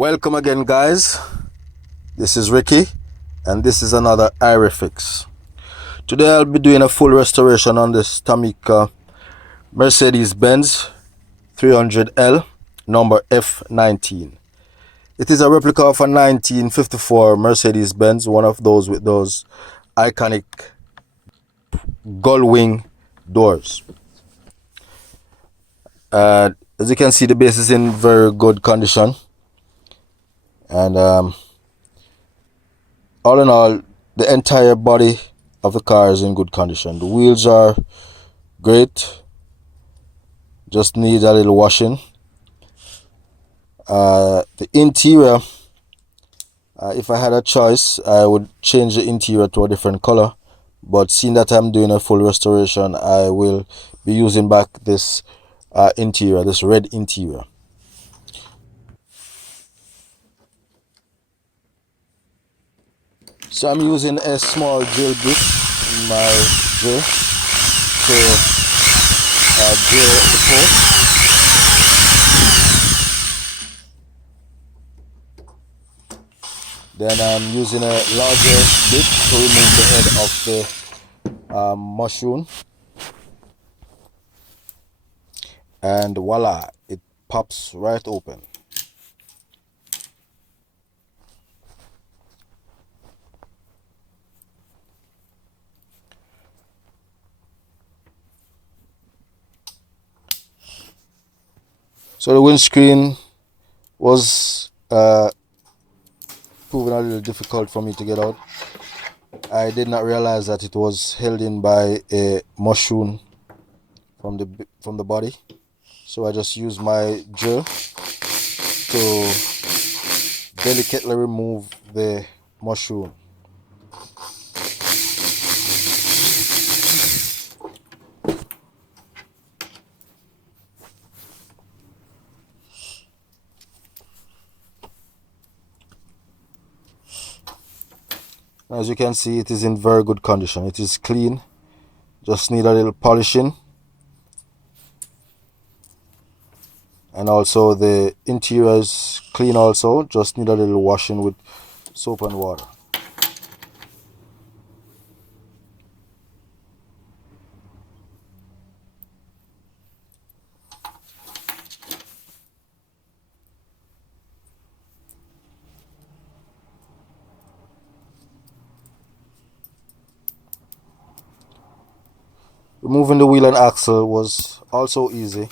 Welcome again, guys. This is Ricky, and this is another iRefix. Today I'll be doing a full restoration on this Tomica Mercedes Benz 300L number F19. It is a replica of a 1954 Mercedes Benz, one of those with those iconic Gull Wing doors. As you can see, the base is in very good condition, and all in all, the entire body of the car is in good condition. The wheels are great, just need a little washing. The interior, if I had a choice, I would change the interior to a different color, but seeing that I'm doing a full restoration, I will be using back this interior, this red interior. So I'm using a small drill bit in my drill to drill the post. Then I'm using a larger bit to remove the head of the mushroom. And voila, it pops right open. So the windscreen was proving a little difficult for me to get out. I did not realize that it was held in by a mushroom from the body. So I just used my drill to delicately remove the mushroom. As you can see, it is in very good condition. It is clean, just need a little polishing. And also the interior is clean also, just need a little washing with soap and water. Removing the wheel and axle was also easy.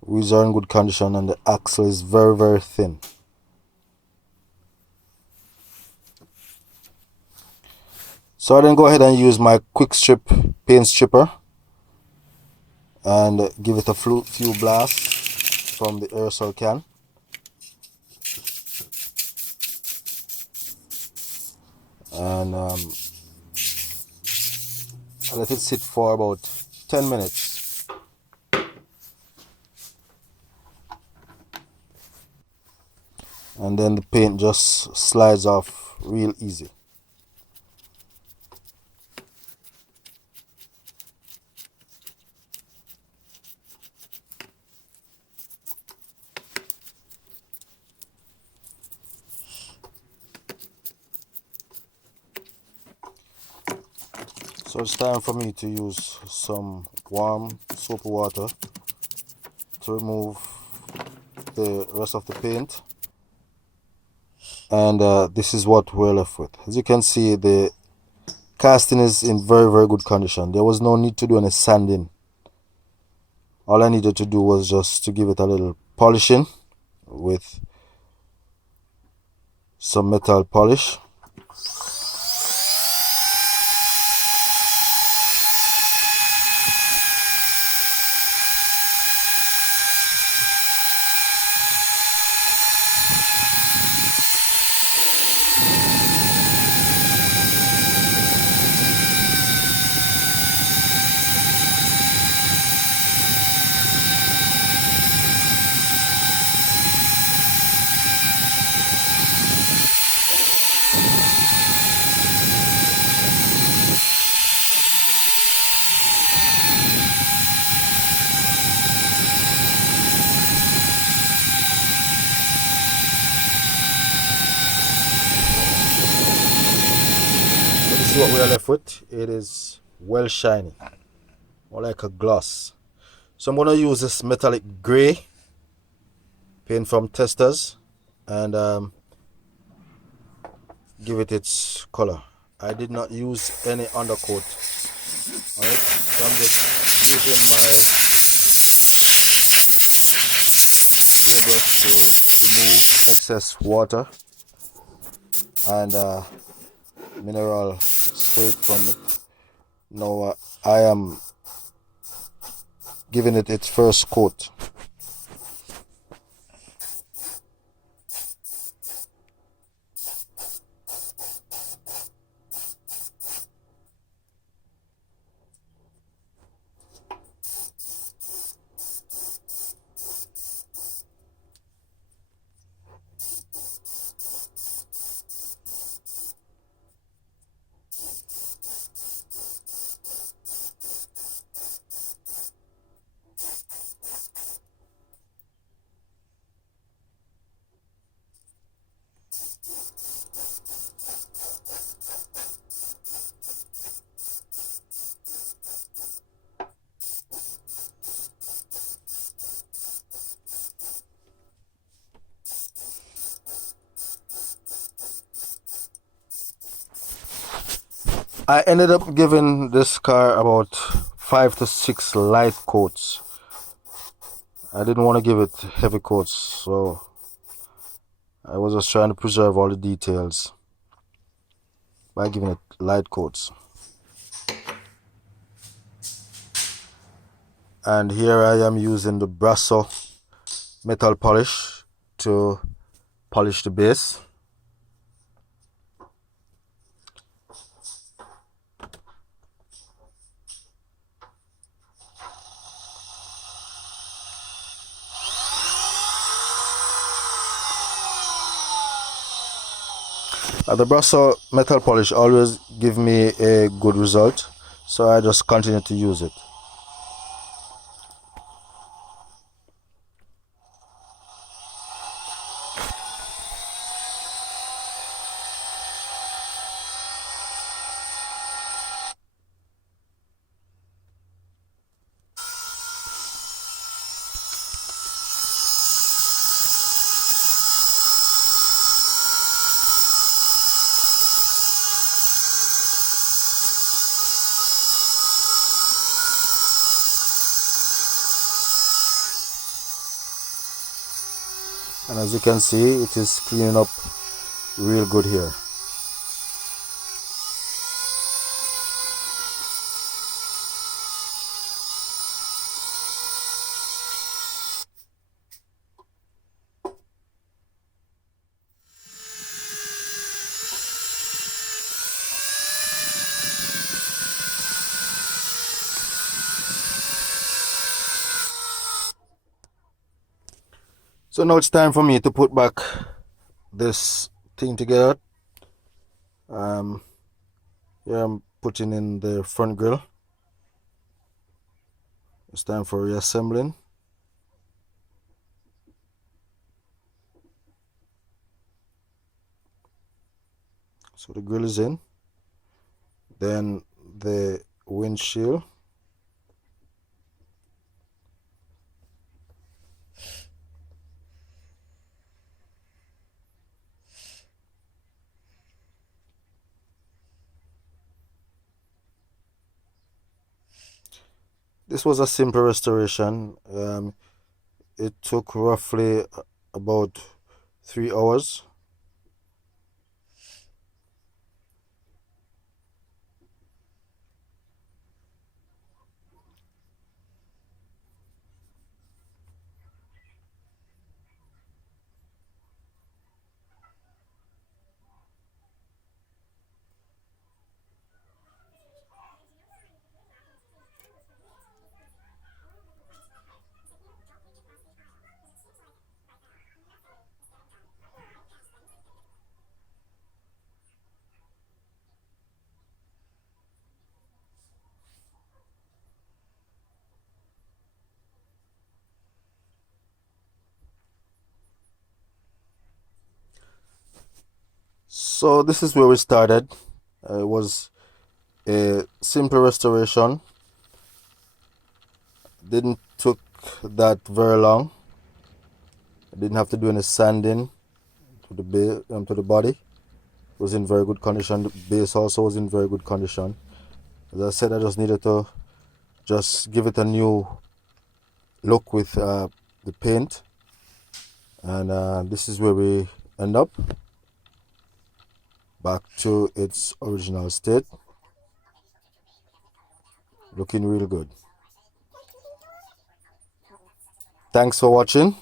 Wheels are in good condition and the axle is very thin. So I then go ahead and use my quick strip paint stripper and give it a few blasts from the aerosol can. And let it sit for about 10 minutes. And then the paint just slides off real easy. So it's time for me to use some warm soapy water to remove the rest of the paint. And this is what we're left with. As you can see, the casting is in very good condition. There was no need to do any sanding. All I needed to do was just to give it a little polishing with some metal polish. is what we are left with. It is well shiny, more like a gloss. So I'm going to use this metallic gray paint from Testers and give it its color. I did not use any undercoat on it, so I'm just using my airbrush to remove excess water and mineral spirit from it. Now I am giving it its first coat. I ended up giving this car about 5 to 6 light coats. I didn't want to give it heavy coats, so I was just trying to preserve all the details by giving it light coats. And here I am using the Brasso metal polish to polish the base. The Brasso metal polish always give me a good result, so I just continue to use it. And as you can see, it is cleaning up real good here. So now it's time for me to put back this thing together. Here I'm putting in the front grille. It's time for reassembling. So the grille is in. Then the windshield. This was a simple restoration. It took roughly about 3 hours. So this is where we started. It was a simple restoration. Didn't took that very long. I didn't have to do any sanding to the body. It was in very good condition. The base also was in very good condition. As I said, I just needed to just give it a new look with the paint, and this is where we end up, back to its original state, looking real good. Thanks for watching.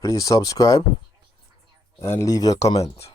Please subscribe and leave your comment.